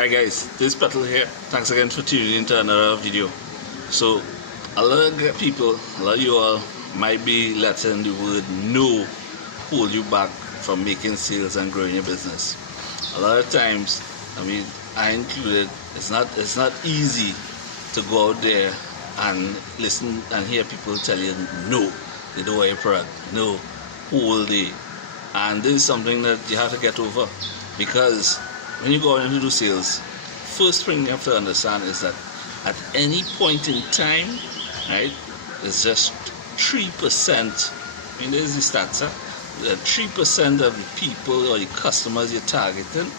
Hi guys, this is Petal here. Thanks again for tuning in to another video. So, a lot of people, a lot of you all might be letting the word no hold you back from making sales and growing your business. A lot of times, I included, it's not easy to go out there and listen and hear people tell you no, they don't want your product, no, whole day. And this is something that you have to get over, because when you go out and do sales, first thing you have to understand is that at any point in time, right, it's just 3%. There's the stats, 3% of the people or the customers you're targeting,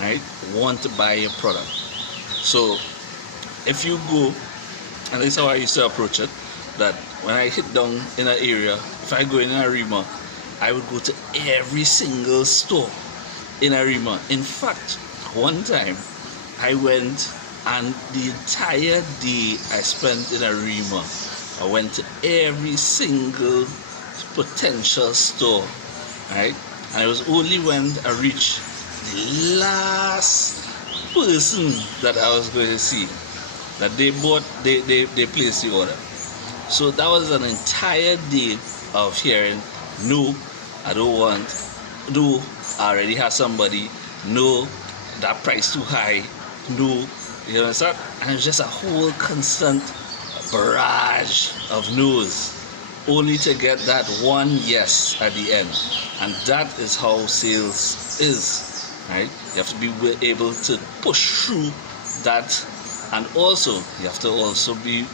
right, want to buy your product. So if you go, and this is how I used to approach it, that when I hit down in an area, if I go in an Arima, I would go to every single store in Arima. In fact, one time I went and the entire day I spent in Arima, I went to every single potential store, right? And it was only when I reached the last person that I was going to see that they placed the order. So that was an entire day of hearing, no, I don't want, no, I already have somebody, no, that price too high, no, you understand? And it's just a whole constant barrage of no's, only to get that one yes at the end. And that is how sales is, right? You have to be able to push through that, and also you have to also be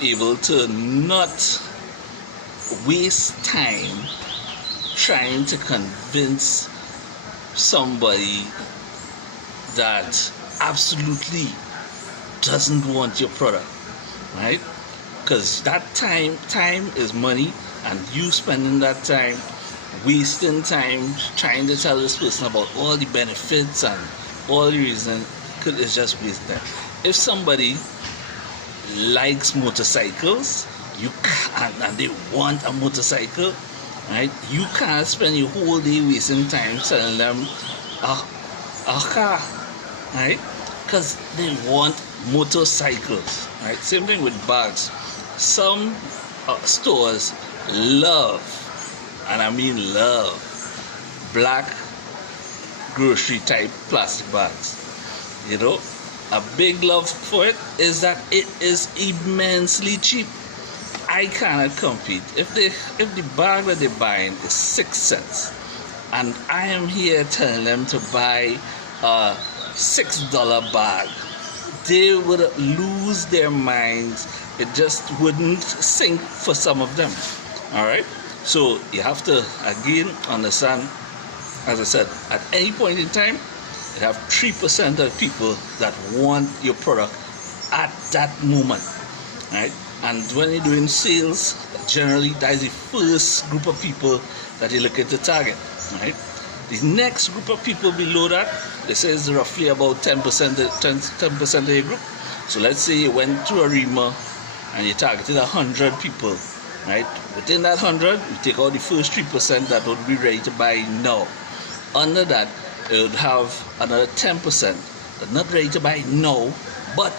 able to not waste time trying to convince somebody that absolutely doesn't want your product, right? Because that time is money, and you spending that time wasting time trying to tell this person about all the benefits and all the reasons, it's just wasting time. If somebody likes motorcycles, and they want a motorcycle, right? You can't spend your whole day wasting time telling them a car, right? Because they want motorcycles, right? Same thing with bags. Some stores love, and I mean love, black grocery type plastic bags. A big love for it is that it is immensely cheap. I cannot compete. If the bag that they're buying is 6 cents, and I am here telling them to buy a $6 bag, they would lose their minds. It just wouldn't sink for some of them. All right. So you have to again understand, as I said, at any point in time, you have 3% of people that want your product at that moment, right? And when you're doing sales, generally that is the first group of people that you're looking to target, right? The next group of people below that, they say is roughly about 10% of your group. So let's say you went to Arima and you targeted 100 people, right? Within that 100, you take out the first 3% that would be ready to buy now. Under that, you would have another 10% that not ready to buy now, but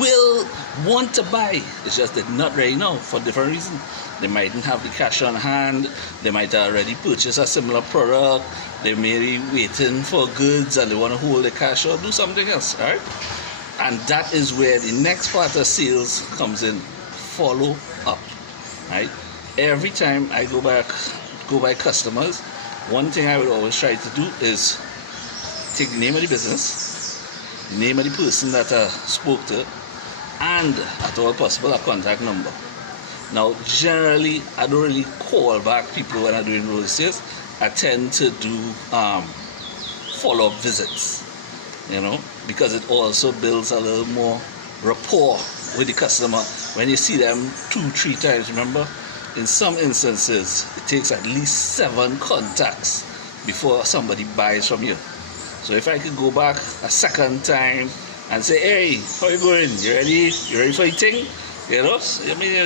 will want to buy. It's just they're not ready now for different reasons. They mightn't have the cash on hand. They might already purchase a similar product. They may be waiting for goods and they want to hold the cash or do something else, all right? And that is where the next part of sales comes in. Follow up, right? Every time I go by customers, one thing I would always try to do is take the name of the business, the name of the person that I spoke to, and at all possible a contact number. Now, generally, I don't really call back people when I'm doing road sales. I tend to do follow-up visits, because it also builds a little more rapport with the customer when you see them 2-3 times. Remember, in some instances, it takes at least 7 contacts before somebody buys from you. So if I could go back a second time and say, hey, how you going? You ready? You ready for the thing? You're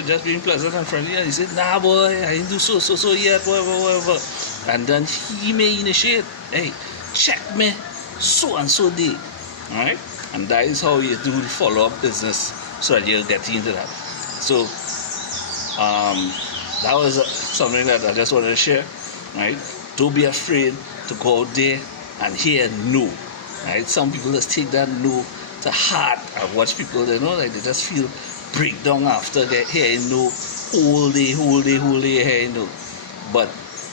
just being pleasant and friendly. And he said, nah, boy, I didn't do so yet, whatever. And then he may initiate, hey, check me so and so day. All right, and that is how you do the follow-up business, so that you'll get into that. So that was something that I just wanted to share. Right, don't be afraid to go out there and hear no. Right, some people just take that no to heart. I watch people, like they just feel breakdown after they hearing no whole day hearing no. But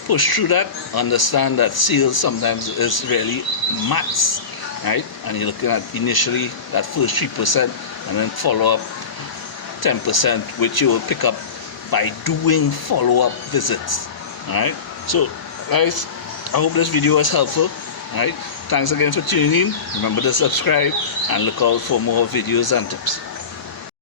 push through that. Understand that sales sometimes is really maths. Right, and you're looking at initially that first 3% and then follow up 10%, which you will pick up by doing follow-up visits. All right, so guys, I hope this video was helpful. All right, thanks again for tuning in. Remember to subscribe and look out for more videos and tips.